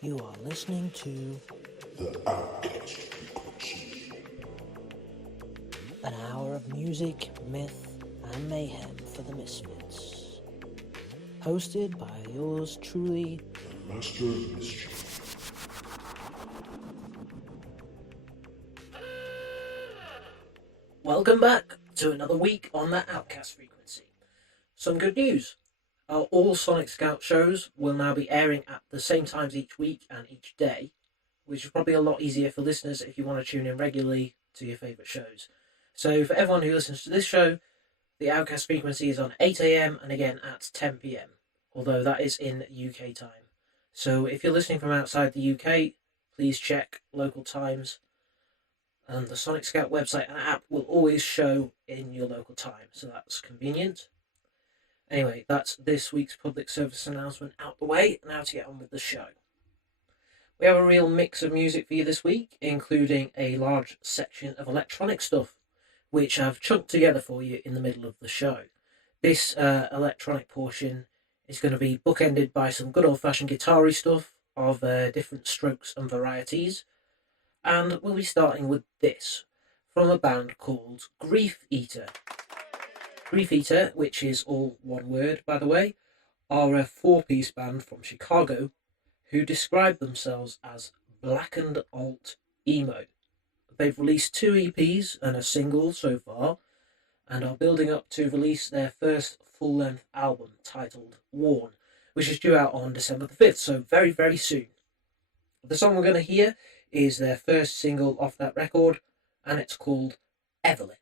You are listening to The Outcast Frequency. an hour of music, myth, and mayhem for the misfits. Hosted by yours truly, The Master of Mischief. Welcome back to another week on the Outcast Frequency. Some good news. All Sonic Scout shows will now be airing at the same times each week and each day, which is probably a lot easier for listeners if you want to tune in regularly to your favourite shows. So for everyone who listens to this show, the Outcast Frequency is on 8 AM and again at 10 PM, although that is in UK time. So if you're listening from outside the UK, please check local times. And the Sonic Scout website and app will always show in your local time, so that's convenient. Anyway, that's this week's public service announcement out the way. Now to get on with the show. We have a real mix of music for you this week, including a large section of electronic stuff, which I've chunked together for you in the middle of the show. This electronic portion is going to be bookended by some good old-fashioned guitar-y stuff of different strokes and varieties. And we'll be starting with this, from a band called Grief Eater. Grief Eater, which is all one word by the way, are a four-piece band from Chicago who describe themselves as blackened alt emo. They've released 2 EPs and a single so far, and are building up to release their first full-length album titled Worn, which is due out on December the 5th, so very, very soon. The song we're going to hear is their first single off that record, and it's called Evelyn.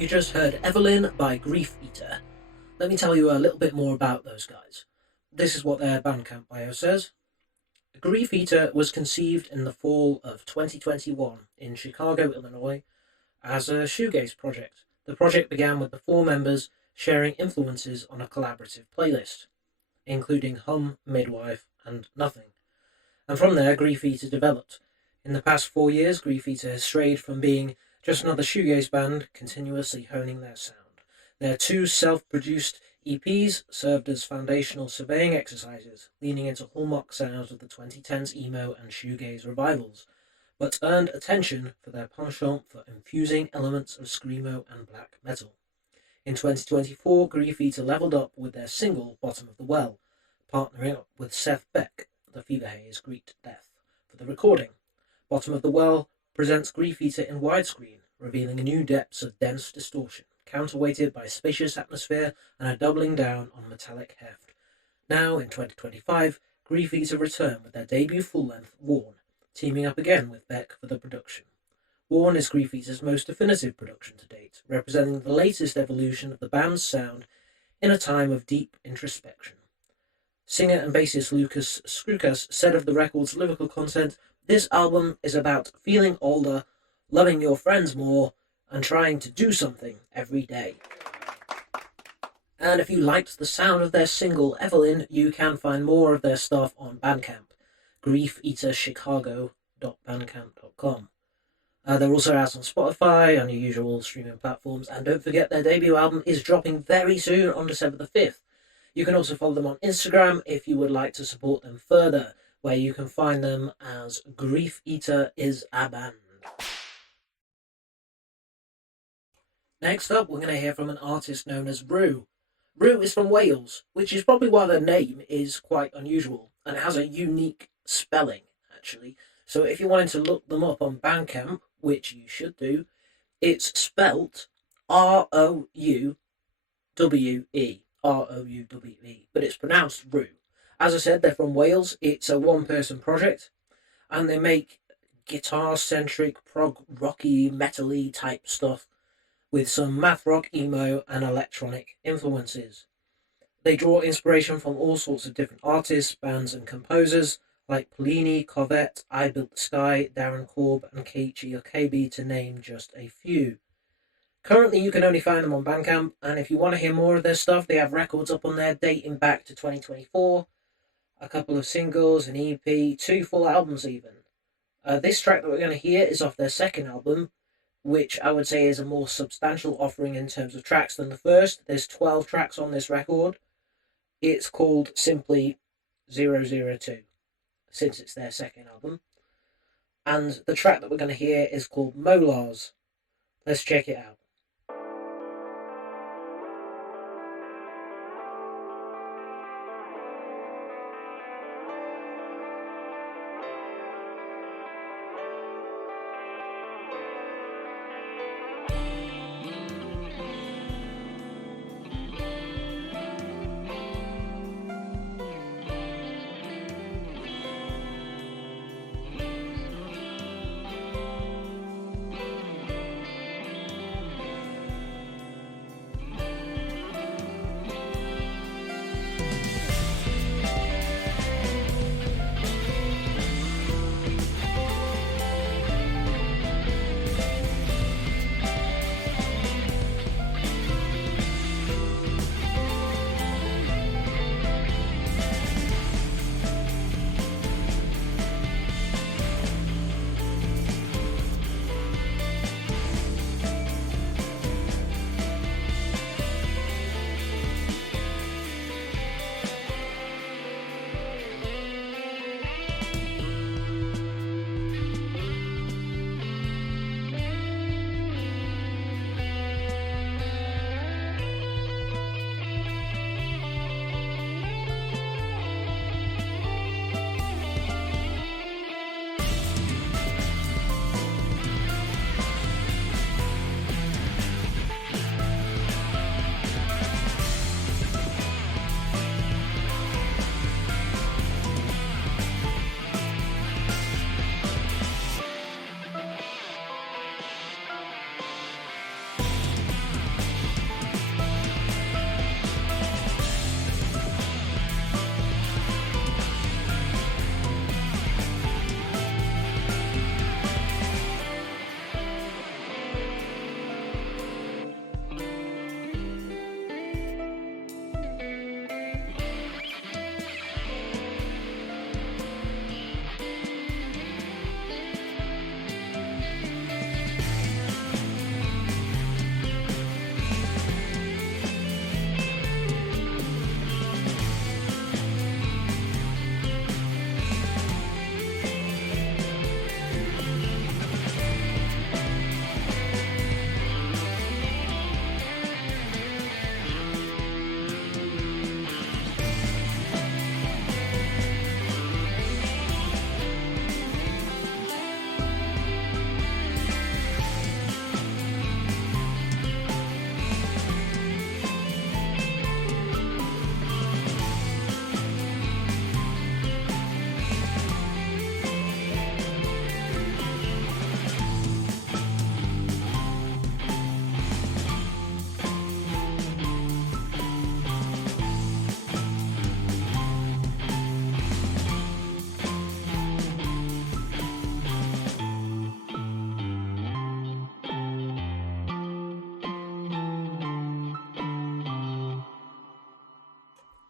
You just heard Evelyn by Grief Eater. Let me tell you a little bit more about those guys. This is what their Bandcamp bio says. Grief Eater was conceived in the fall of 2021 in Chicago, Illinois, as a shoegaze project. The project began with the 4 members sharing influences on a collaborative playlist, including Hum, Midwife, and Nothing. And from there, Grief Eater developed. In the past 4 years, Grief Eater has strayed from being just another shoegaze band, continuously honing their sound. Their 2 self-produced EPs served as foundational surveying exercises, leaning into hallmark sounds of the 2010s emo and shoegaze revivals, but earned attention for their penchant for infusing elements of screamo and black metal. In 2024, Grief Eater leveled up with their single Bottom of the Well, partnering up with Seth Beck, the Feverhaze Greet Death, for the recording. Bottom of the Well presents Grief Eater in widescreen, revealing new depths of dense distortion, counterweighted by spacious atmosphere and a doubling down on metallic heft. Now, in 2025, Grief Eater return with their debut full-length, Worn, teaming up again with Beck for the production. Worn is Grief Eater's most definitive production to date, representing the latest evolution of the band's sound in a time of deep introspection. Singer and bassist Lucas Skrukas said of the record's lyrical content, "This album is about feeling older, loving your friends more, and trying to do something every day." And if you liked the sound of their single Evelyn, you can find more of their stuff on Bandcamp, griefeaterchicago.bandcamp.com. They're also out on Spotify and your usual streaming platforms, and don't forget their debut album is dropping very soon on December the 5th. You can also follow them on Instagram if you would like to support them further, where you can find them as Grief Eater is a Band. Next up, we're going to hear from an artist known as Rue. Rue is from Wales, which is probably why their name is quite unusual, and it has a unique spelling, actually. So if you wanted to look them up on Bandcamp, which you should do, it's spelt R-O-U-W-E, R-O-U-W-E, but it's pronounced Rue. As I said, they're from Wales. It's a one-person project, and they make guitar-centric, prog rocky, metal-y type stuff with some math rock, emo, and electronic influences. They draw inspiration from all sorts of different artists, bands, and composers, like Polini, Corvette, I Built the Sky, Darren Korb, and Keiichi Okabe, to name just a few. Currently, you can only find them on Bandcamp, and if you want to hear more of their stuff, they have records up on there dating back to 2024, a couple of singles, an EP, 2 full albums even. This track that we're going to hear is off their second album, which I would say is a more substantial offering in terms of tracks than the first. There's 12 tracks on this record. It's called simply 002, since it's their second album. And the track that we're going to hear is called Molars. Let's check it out.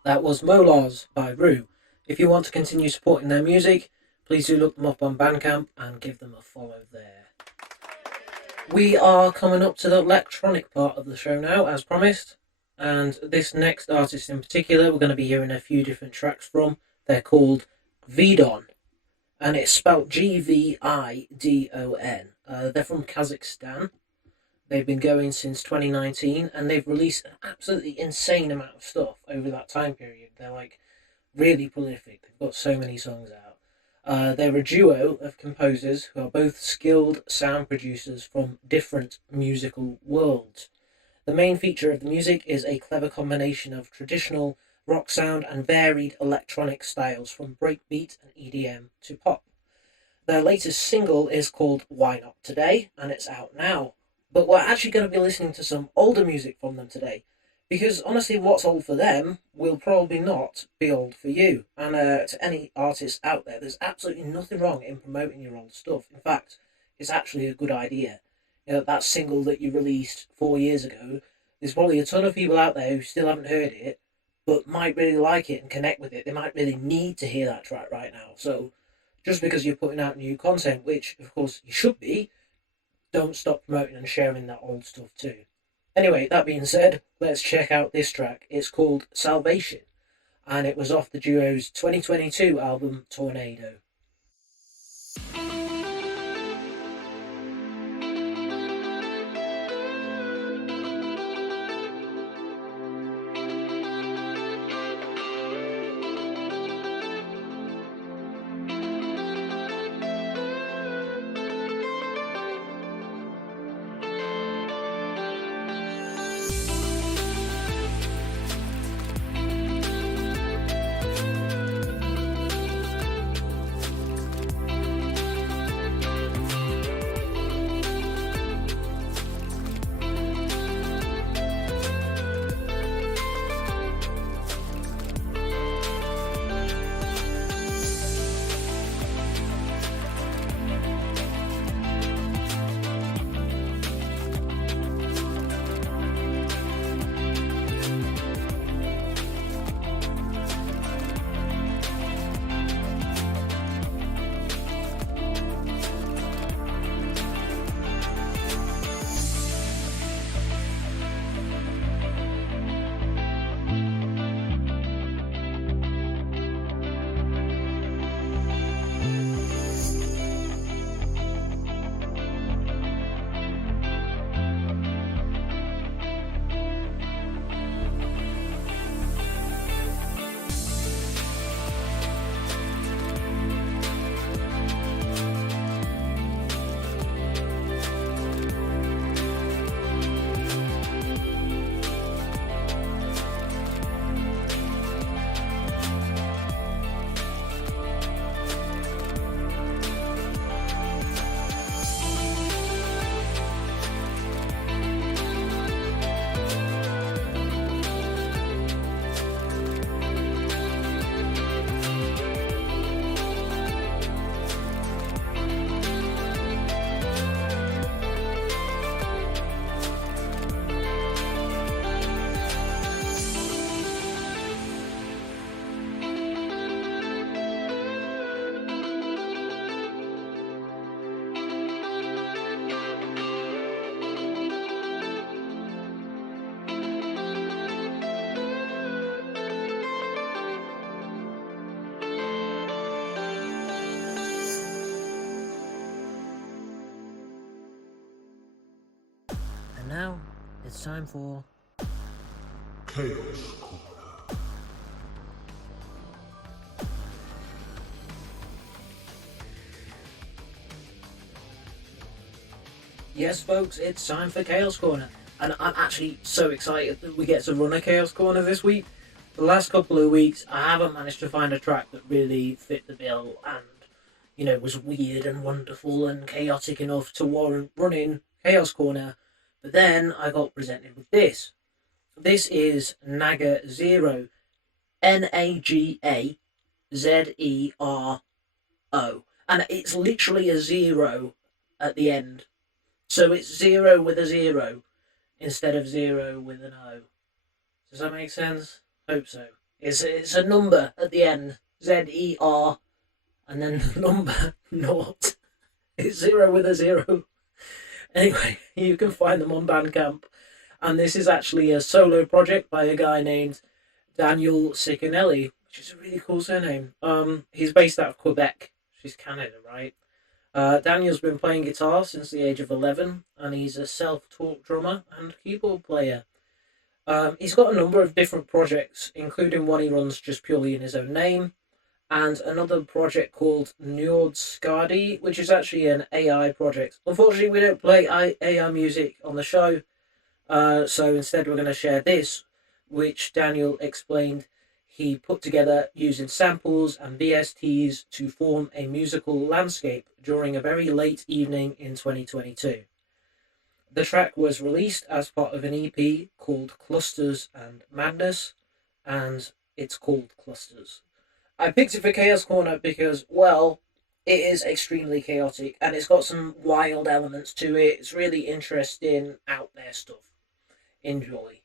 That was Molars by Rue. If you want to continue supporting their music, please do look them up on Bandcamp and give them a follow there. We are coming up to the electronic part of the show now, as promised. And this next artist in particular, we're going to be hearing a few different tracks from. They're called Vidon, and it's spelled Gvidon. They're from Kazakhstan. They've been going since 2019, and they've released an absolutely insane amount of stuff over that time period. They're like really prolific. They've got so many songs out. They're a duo of composers who are both skilled sound producers from different musical worlds. The main feature of the music is a clever combination of traditional rock sound and varied electronic styles from breakbeat and EDM to pop. Their latest single is called Why Not Today, and it's out now. But we're actually going to be listening to some older music from them today, because honestly what's old for them will probably not be old for you. And to any artists out there, there's absolutely nothing wrong in promoting your old stuff. In fact, it's actually a good idea. You know, that single that you released 4 years ago, there's probably a ton of people out there who still haven't heard it, but might really like it and connect with it. They might really need to hear that track right now. So just because you're putting out new content, which of course you should be, don't stop promoting and sharing that old stuff too. Anyway, that being said, let's check out this track. It's called Salvation, and it was off the duo's 2022 album Tornado. Now it's time for Chaos Corner. Yes, folks, it's time for Chaos Corner, and I'm actually so excited that we get to run a Chaos Corner this week. The last couple of weeks, I haven't managed to find a track that really fit the bill and, you know, was weird and wonderful and chaotic enough to warrant running Chaos Corner. But then I got presented with this. This is Naga Zero, Nagazero, and it's literally a zero at the end. So it's zero with a zero instead of zero with an O. Does that make sense? Hope so. It's a number at the end, ZER, and then the number naught. It's 0 with a 0. Anyway, you can find them on Bandcamp, and this is actually a solo project by a guy named Daniel Ciccanelli, which is a really cool surname. He's based out of Quebec, which is Canada, right? Daniel's been playing guitar since the age of 11, and he's a self-taught drummer and keyboard player. He's got a number of different projects, including one he runs just purely in his own name, and another project called Njord Skadi, which is actually an AI project. Unfortunately, we don't play AI music on the show, so instead we're going to share this, which Daniel explained he put together using samples and VSTs to form a musical landscape during a very late evening in 2022. The track was released as part of an EP called Clusters and Madness, and it's called Clusters. I picked it for Chaos Corner because, well, it is extremely chaotic and it's got some wild elements to it. It's really interesting, out there stuff. Enjoy.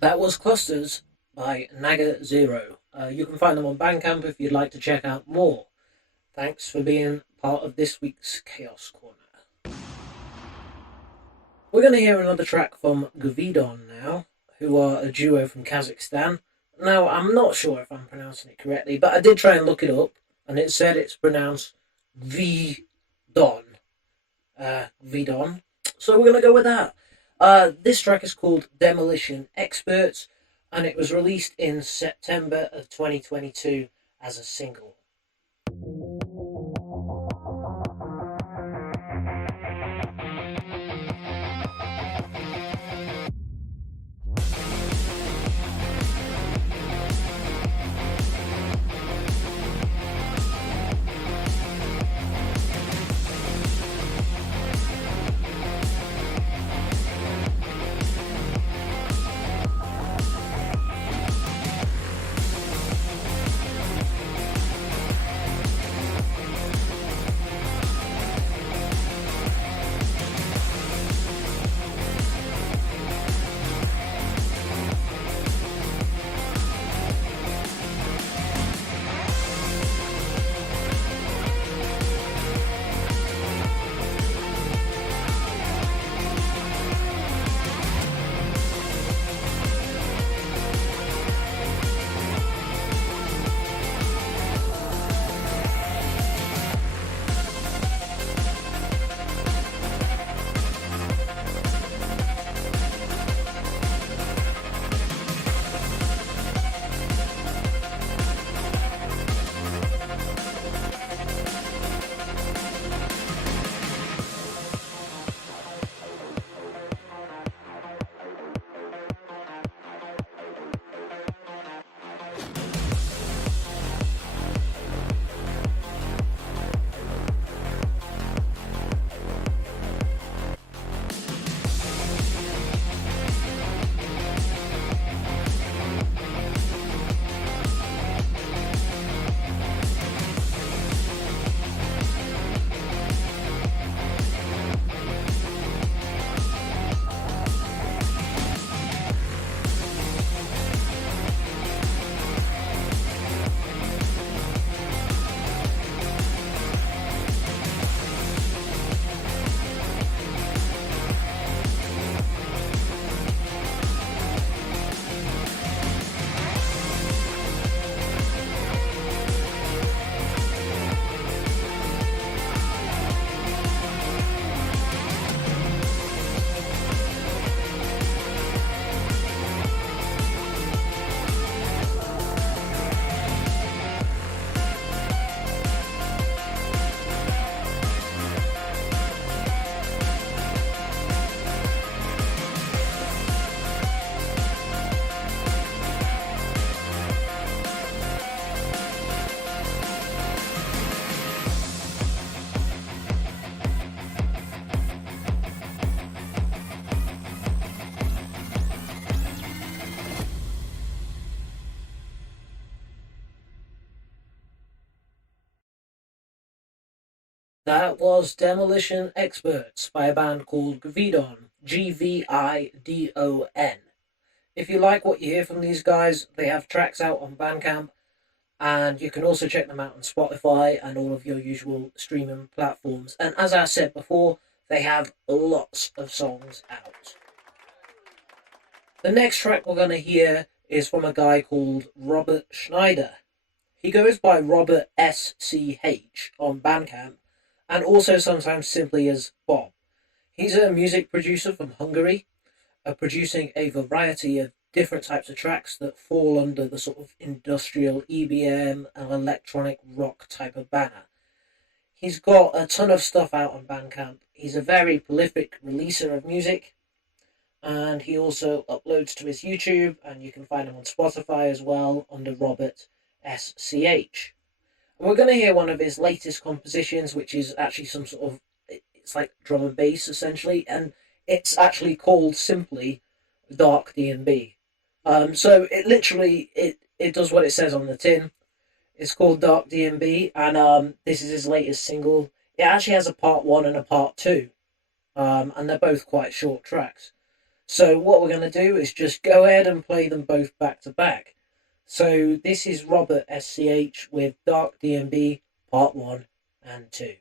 That was Clusters by Naga Zero. You can find them on Bandcamp if you'd like to check out more. Thanks for being part of this week's Chaos Corner. We're going to hear another track from Govidon now, who are a duo from Kazakhstan. Now, I'm not sure if I'm pronouncing it correctly, but I did try and look it up, and it said it's pronounced Vidon. Vidon. So we're going to go with that. This track is called Demolition Experts, and it was released in September of 2022 as a single. That was Demolition Experts by a band called Gvidon, Gvidon. If you like what you hear from these guys, they have tracks out on Bandcamp, and you can also check them out on Spotify and all of your usual streaming platforms. And as I said before, they have lots of songs out. The next track we're going to hear is from a guy called Robert Schneider. He goes by Robert SCH on Bandcamp, and also sometimes simply as Bob. He's a music producer from Hungary, producing a variety of different types of tracks that fall under the sort of industrial EBM and electronic rock type of banner. He's got a ton of stuff out on Bandcamp. He's a very prolific releaser of music, and he also uploads to his YouTube, and you can find him on Spotify as well under Robert SCH. And we're going to hear one of his latest compositions, which is actually some sort of, it's like drum and bass essentially, and it's actually called simply Dark D&B. So it literally, it does what it says on the tin. It's called Dark D&B, and this is his latest single. It actually has a part 1 and a part 2, and they're both quite short tracks. So what we're going to do is just go ahead and play them both back to back. So this is Robert SCH with Dark D&B Part 1 and 2.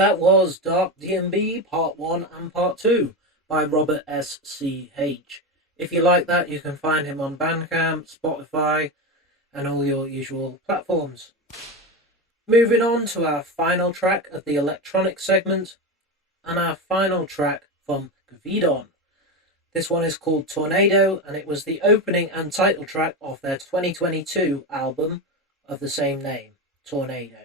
That was Dark D&B Part 1 and Part 2 by Robert S.C.H. If you like that, you can find him on Bandcamp, Spotify, and all your usual platforms. Moving on to our final track of the electronic segment, and our final track from Gvidon. This one is called Tornado, and it was the opening and title track of their 2022 album of the same name, Tornado.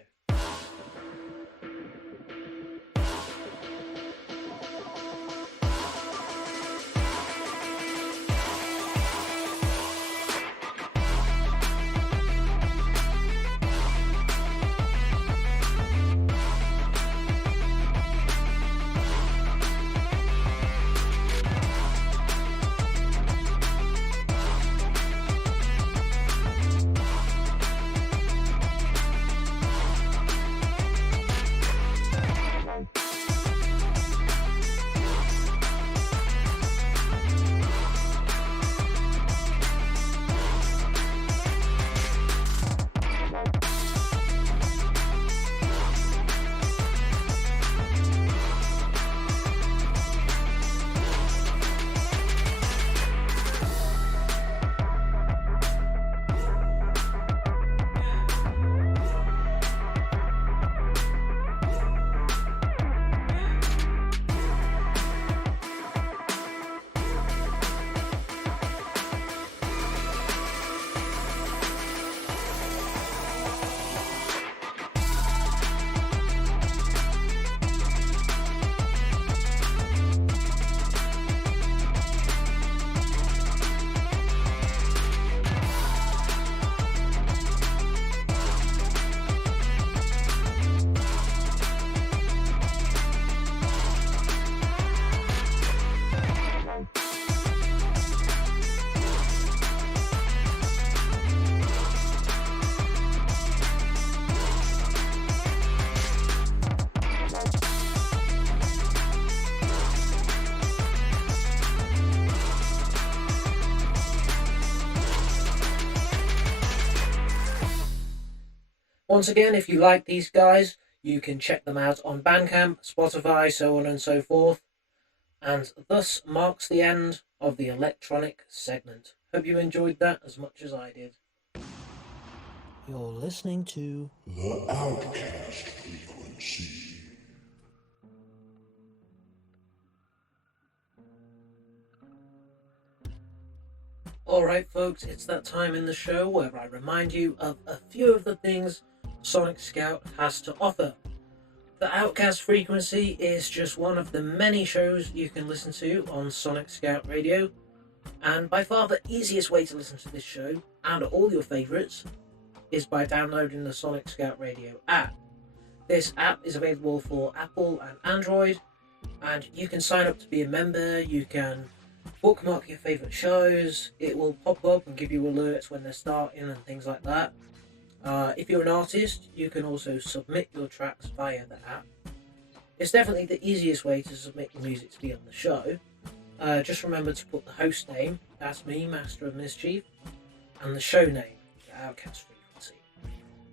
Once again, if you like these guys, you can check them out on Bandcamp, Spotify, so on and so forth. And thus marks the end of the electronic segment. Hope you enjoyed that as much as I did. You're listening to The Outcast Frequency. Alright folks, it's that time in the show where I remind you of a few of the things Sonic Scout has to offer. The Outcast Frequency is just one of the many shows you can listen to on Sonic Scout Radio, and by far the easiest way to listen to this show and all your favourites is by downloading the Sonic Scout Radio app. This app is available for Apple and Android, and you can sign up to be a member, you can bookmark your favourite shows, it will pop up and give you alerts when they're starting and things like that. If you're an artist, you can also submit your tracks via the app. It's definitely the easiest way to submit your music to be on the show. Just remember to put the host name, that's me, Master of Mischief, and the show name, the Outcast Frequency.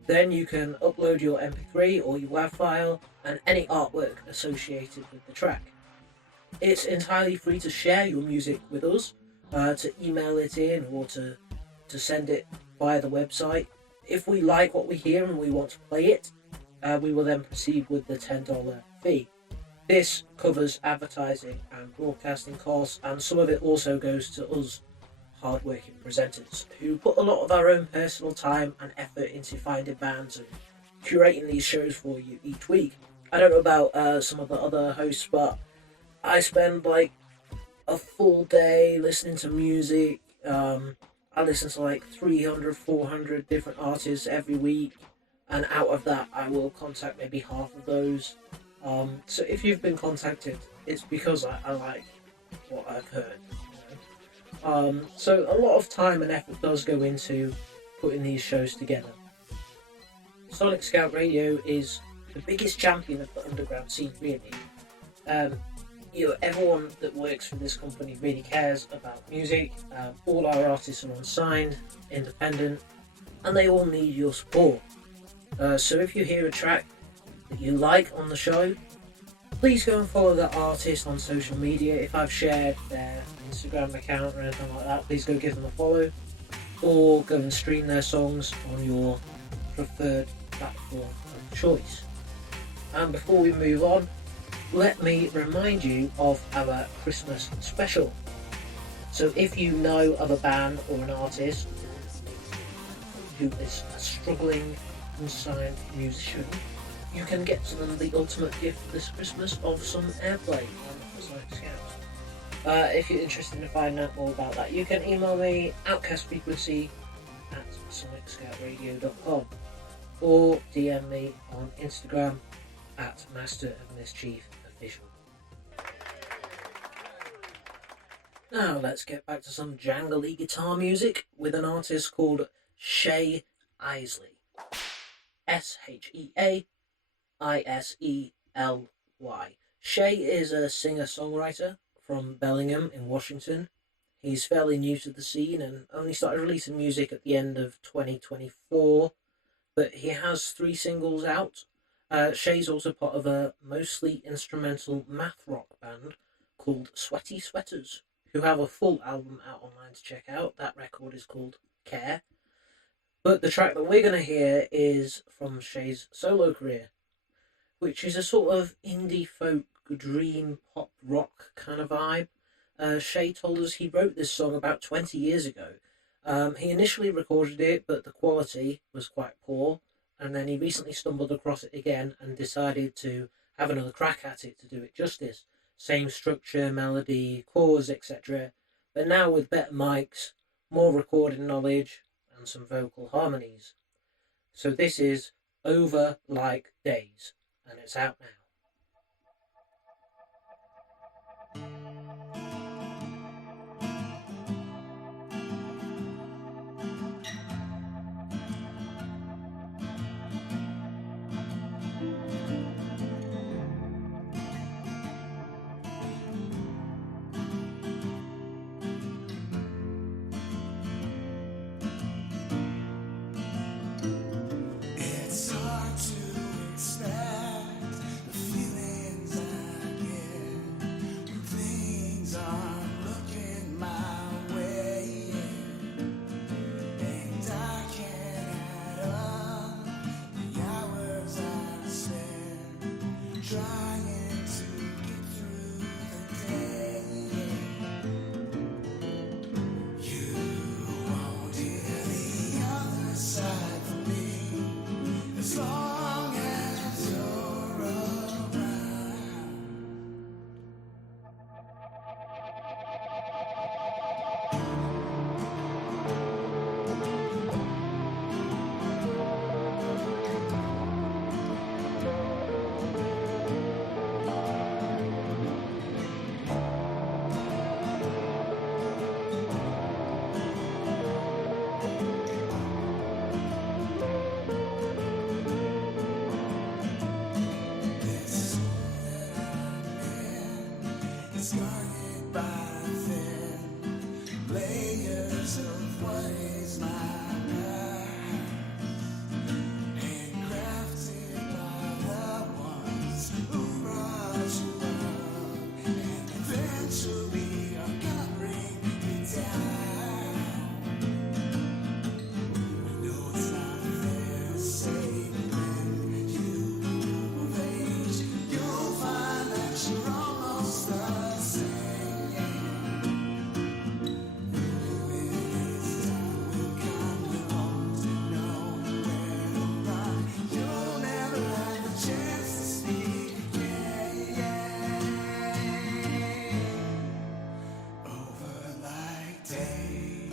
Then you can upload your MP3 or your WAV file and any artwork associated with the track. It's entirely free to share your music with us, to email it in or to send it via the website. If we like what we hear and we want to play it, we will then proceed with the $10 fee. This covers advertising and broadcasting costs, and some of it also goes to us hard-working presenters who put a lot of our own personal time and effort into finding bands and curating these shows for you each week. I don't know about some of the other hosts, but I spend like a full day listening to music. I listen to like 300, 400 different artists every week, and out of that I will contact maybe half of those. So if you've been contacted, it's because I like what I've heard. You know? So a lot of time and effort does go into putting these shows together. Sonic Scout Radio is the biggest champion of the underground scene, really. Everyone that works for this company really cares about music. All our artists are unsigned, independent, and they all need your support. So if you hear a track that you like on the show, please go and follow that artist on social media. If I've shared their Instagram account or anything like that, please go give them a follow, or go and stream their songs on your preferred platform of choice. And before we move on, let me remind you of our Christmas special. So if you know of a band or an artist who is a struggling unsigned musician, you can get to them the ultimate gift this Christmas of some airplay on the Sonic Scout. If you're interested in finding out more about that, you can email me outcastfrequency@sonicscoutradio.com or DM me on Instagram at Master of Mischief Official. Now let's get back to some jangly guitar music with an artist called Shay Isley. Sheaisely. Shay is a singer-songwriter from Bellingham in Washington. He's fairly new to the scene and only started releasing music at the end of 2024, but he has 3 singles out. Shay's also part of a mostly instrumental math rock band called Sweaty Sweaters, who have a full album out online to check out. That record is called Care. But the track that we're going to hear is from Shay's solo career, which is a sort of indie folk, dream pop rock kind of vibe. Shay told us he wrote this song about 20 years ago. He initially recorded it, but the quality was quite poor, and then he recently stumbled across it again and decided to have another crack at it to do it justice. Same structure, melody, chords, etc. But now with better mics, more recording knowledge, and some vocal harmonies. So this is Over Like Days, and it's out now. It's hard to expect the feelings I get when things aren't looking my way, and I can't add up the hours I spend trying to get through the day. You won't hear the other side from me as long as you're around. This that I'm in is guarded by thin layers of what is my past, and crafted by the ones who brought you up, and eventually are gonna bring you down. I know it's not fair to say when you move age, you'll find that you're almost the same. When it's done, we'll come along to know where to run. You'll never have the chance to speak again. Over like days.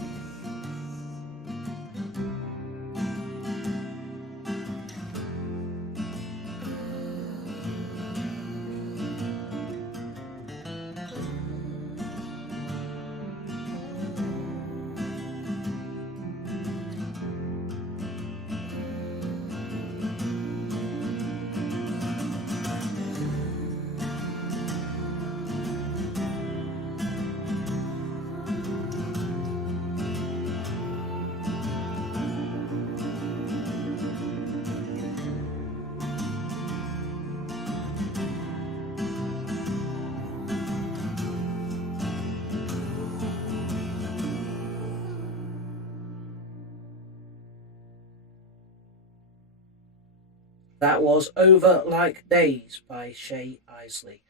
That was Over Like Days by Shay Isley.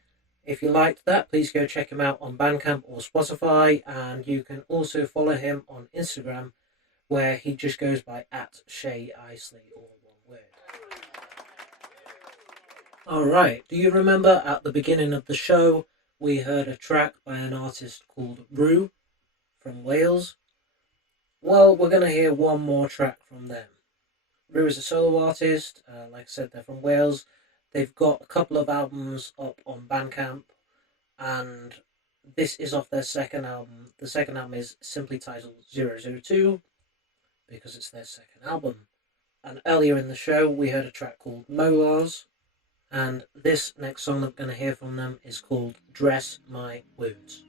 If you liked that, please go check him out on Bandcamp or Spotify, and you can also follow him on Instagram, where he just goes by @ShayIsley, all one word. Alright, do you remember at the beginning of the show we heard a track by an artist called Rue from Wales? Well, we're going to hear one more track from them. Rue is a solo artist, like I said, they're from Wales. They've got a couple of albums up on Bandcamp, and this is off their second album. The second album is simply titled 002, because it's their second album. And earlier in the show, we heard a track called Molars, and this next song that we're going to hear from them is called Dress My Wounds.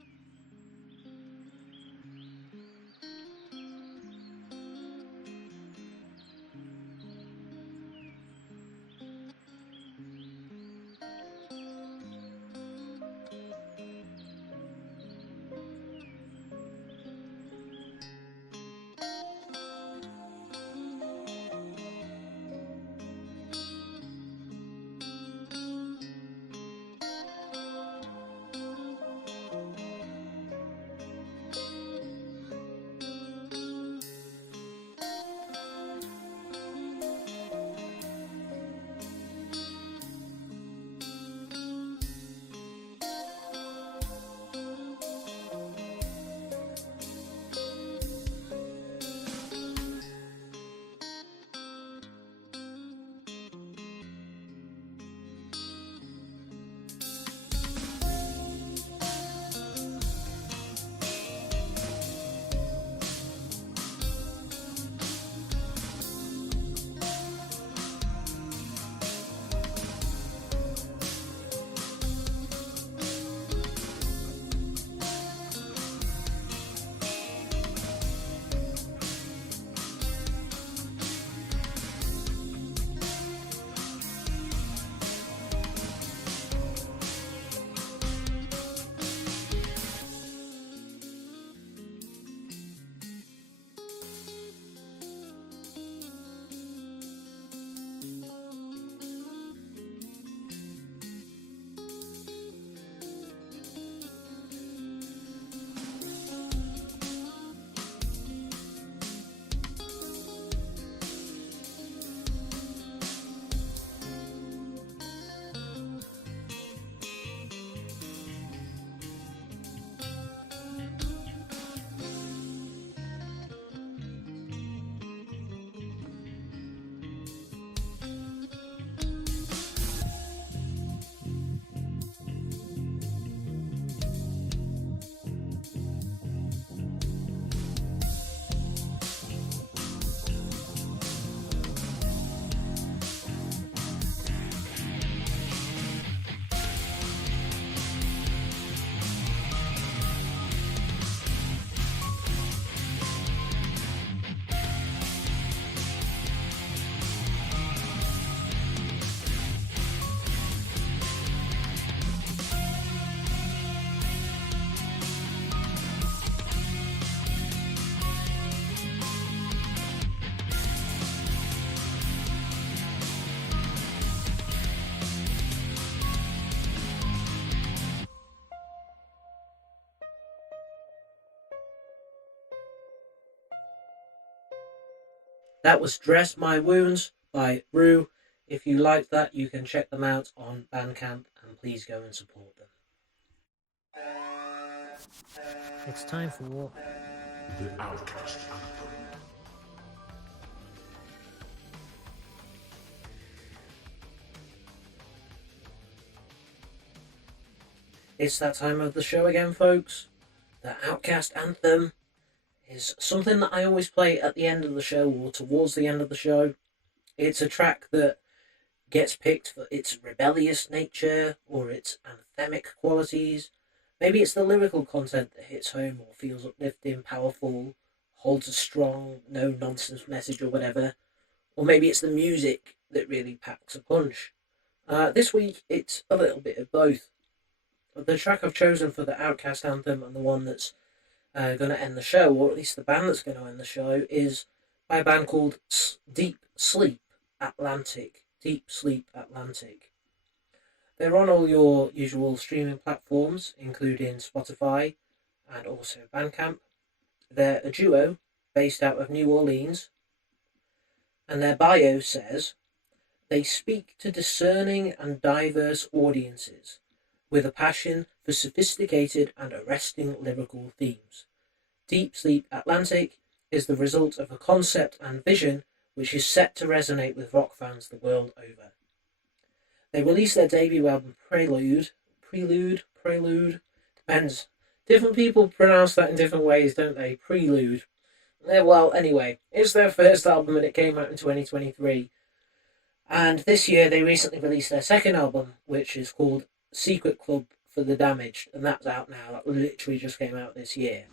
That was Dress My Wounds by Rue. If you like that, you can check them out on Bandcamp, and please go and support them. It's time for The Outcast Anthem. It's that time of the show again, folks. The Outcast Anthem is something that I always play at the end of the show or towards the end of the show. It's a track that gets picked for its rebellious nature or its anthemic qualities. Maybe it's the lyrical content that hits home or feels uplifting, powerful, holds a strong, no-nonsense message or whatever. Or maybe it's the music that really packs a punch. This week, it's a little bit of both. The track I've chosen for the Outcast Anthem and the one that's going to end the show, or at least the band that's going to end the show, is by a band called Deep Sleep Atlantic. Deep Sleep Atlantic. They're on all your usual streaming platforms, including Spotify and also Bandcamp. They're a duo based out of New Orleans, and their bio says, they speak to discerning and diverse audiences with a passion for sophisticated and arresting lyrical themes. Deep Sleep Atlantic is the result of a concept and vision which is set to resonate with rock fans the world over. They released their debut album Prelude, depends. Different people pronounce that in different ways, don't they? Prelude. Well, anyway, it's their first album and it came out in 2023. And this year they recently released their second album, which is called Secret Club for the Damaged, and that's out now. That literally just came out this year.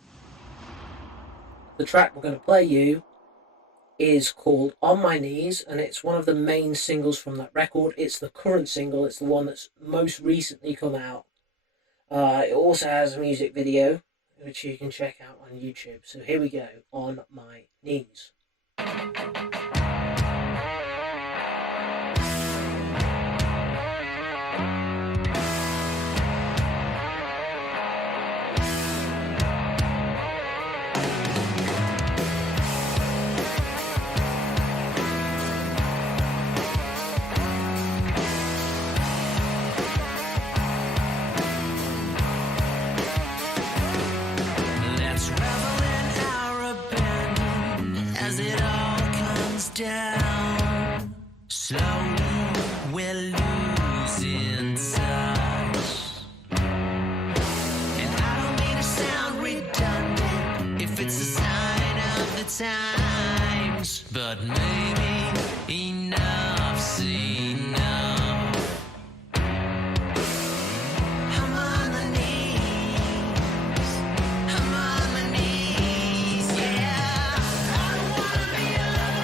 The track we're going to play you is called On My Knees, and it's one of the main singles from that record. It's the current single. It's the one that's most recently come out. It also has a music video, which you can check out on YouTube. So here we go, On My Knees. Down. Slowly we're losing touch. And I don't mean to sound redundant if it's a sign of the times, but maybe enough's enough. I'm on my knees. I'm on my knees, yeah. I don't wanna be alone.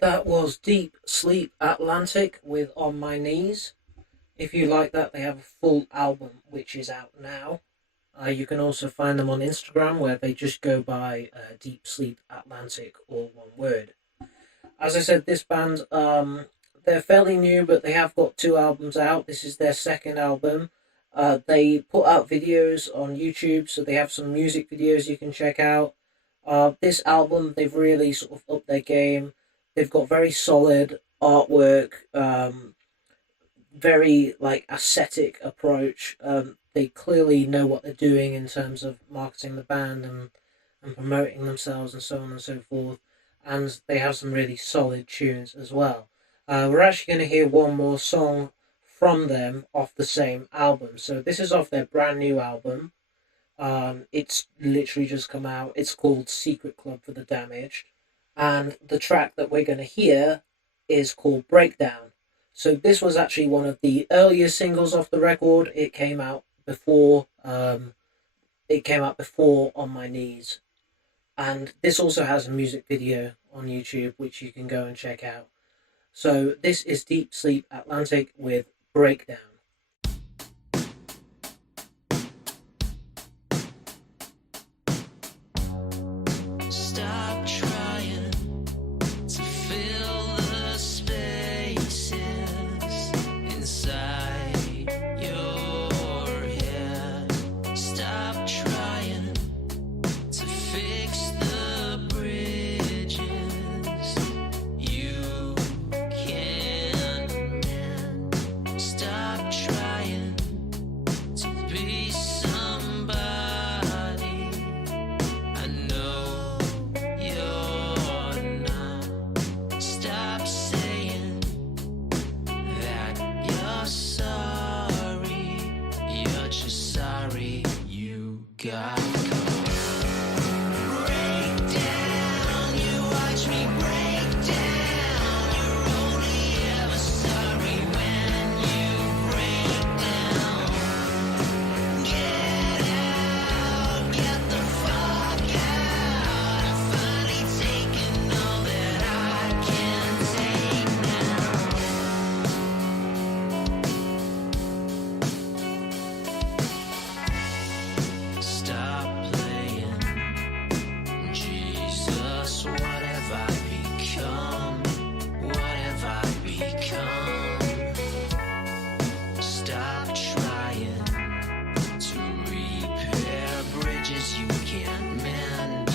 That was Deep Sleep Atlantic with On My Knees. If you like that, they have a full album which is out now. You can also find them on Instagram where they just go by Deep Sleep Atlantic, all one word. As I said, this band, they're fairly new, but they have got 2 albums out. This is their second album. They put out videos on YouTube, so they have some music videos you can check out. This album, they've really sort of upped their game. They've got very solid artwork, very like aesthetic approach. They clearly know what they're doing in terms of marketing the band and promoting themselves and so on and so forth. And they have some really solid tunes as well. We're actually going to hear one more song from them off the same album. So this is off their brand new album. It's literally just come out. It's called Secret Club for the Damaged. And the track that we're going to hear is called Breakdown. So this was actually one of the earlier singles off the record. It came out before On My Knees. And this also has a music video on YouTube, which you can go and check out. So this is Deep Sleep Atlantic with Breakdown. Stop trying to fill the spaces inside your head. Stop trying to fix the bridges you can't mend. Stop trying to be somebody. I know you're not. Stop saying that you're sorry. You're just sorry you got break down. You watch me break down. You're only ever sorry when you break down. Get out, get the fuck out. I've finally taken all that I can take now. Stop playing. Jesus, what have I become? What have I become? Stop trying to repair bridges you can't mend.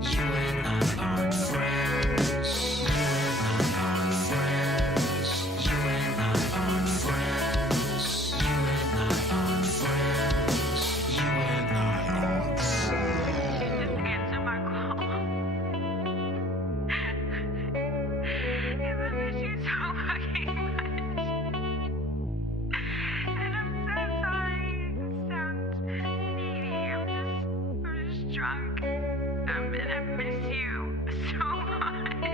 You and I aren't friends. You and I aren't friends. You and I aren't friends. You and I aren't friends. You and I aren't friends. Answer my call. I miss you so fucking much. And I'm so sorry. It sounds needy. I'm just drunk. And I miss you so much.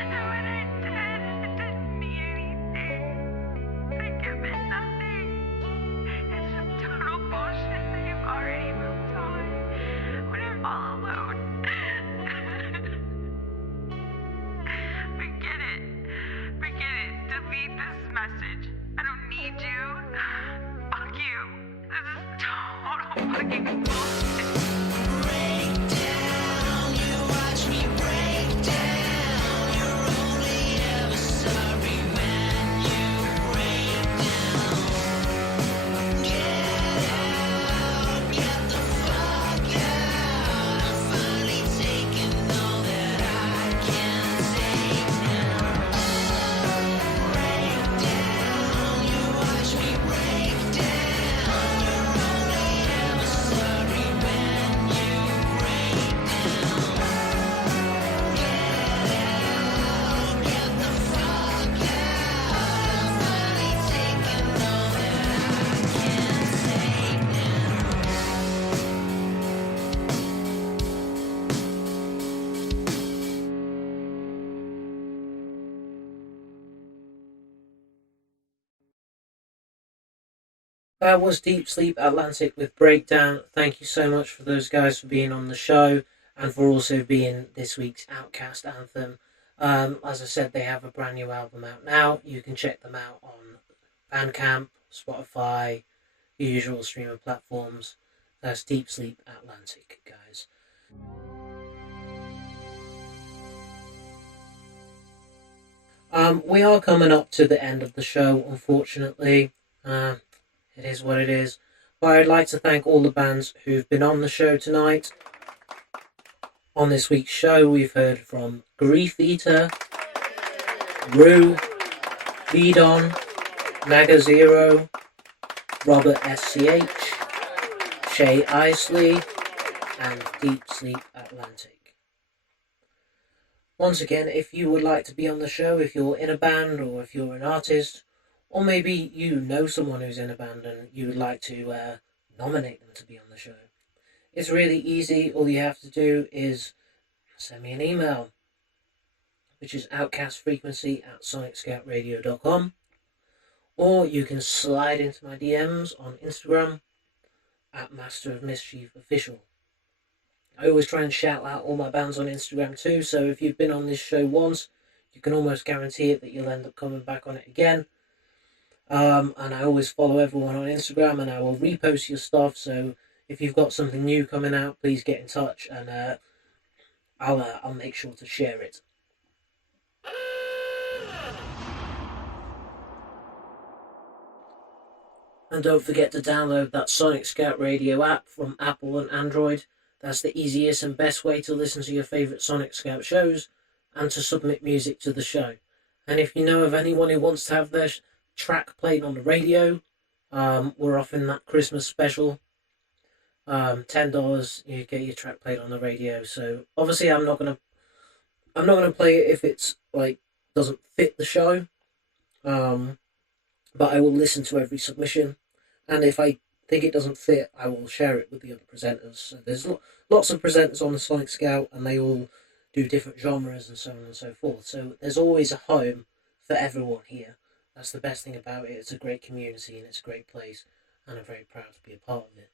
And when I did, it didn't mean anything. Like it meant nothing. It's just total bullshit that you've already moved on when I'm all alone. Forget it. Forget it. Delete this message. I don't need you. Fuck you. This is total fucking bullshit. Break down, you watch me break down. You're only ever sorry when you break down. Get out, get the fuck out. I've finally taken all that I can take now. Break down, you watch me break down. You're only ever sorry when you break down. Get out, get the fuck out. I've finally taken all that I can take now. That was Deep Sleep Atlantic with Breakdown. Thank you so much for those guys for being on the show and for also being this week's Outcast Anthem. As I said, they have a brand new album out now. You can check them out on Bandcamp, Spotify, the usual streaming platforms. That's Deep Sleep Atlantic, guys. We are coming up to the end of the show, unfortunately. It is what it is. But I'd like to thank all the bands who've been on the show tonight. On this week's show, we've heard from Grief Eater, Rue, Beadon, Naga Zero, Robert SCH, Shay Isley, and Deep Sleep Atlantic. Once again, if you would like to be on the show, if you're in a band or if you're an artist, or maybe you know someone who's in a band and you would like to nominate them to be on the show, it's really easy. All you have to do is send me an email, which is outcastfrequency@sonicscoutradio.com, or you can slide into my DMs on Instagram at Master of Mischief Official. I always try and shout out all my bands on Instagram too, so if you've been on this show once, you can almost guarantee it that you'll end up coming back on it again. And I always follow everyone on Instagram, and I will repost your stuff, so if you've got something new coming out, please get in touch, and I'll make sure to share it. And don't forget to download that Sonic Scout Radio app from Apple and Android. That's the easiest and best way to listen to your favourite Sonic Scout shows and to submit music to the show. And if you know of anyone who wants to have their track played on the radio, we're offering that Christmas special. $10, you get your track played on the radio. So obviously I'm not gonna play it if it's doesn't fit the show. But I will listen to every submission, and if I think it doesn't fit, I will share it with the other presenters. So there's lots of presenters on the Sonic Scout, and they all do different genres and so on and so forth. So there's always a home for everyone here. That's the best thing about it. It's a great community and it's a great place, and I'm very proud to be a part of it.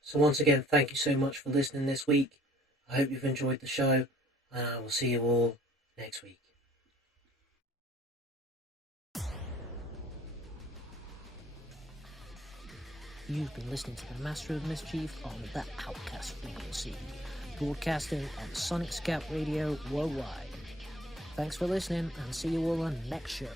So once again, thank you so much for listening this week. I hope you've enjoyed the show, and I will see you all next week. You've been listening to the Master of Mischief on the Outcast Frequency, broadcasting on Sonic Scout Radio worldwide. Thanks for listening, and see you all on next show.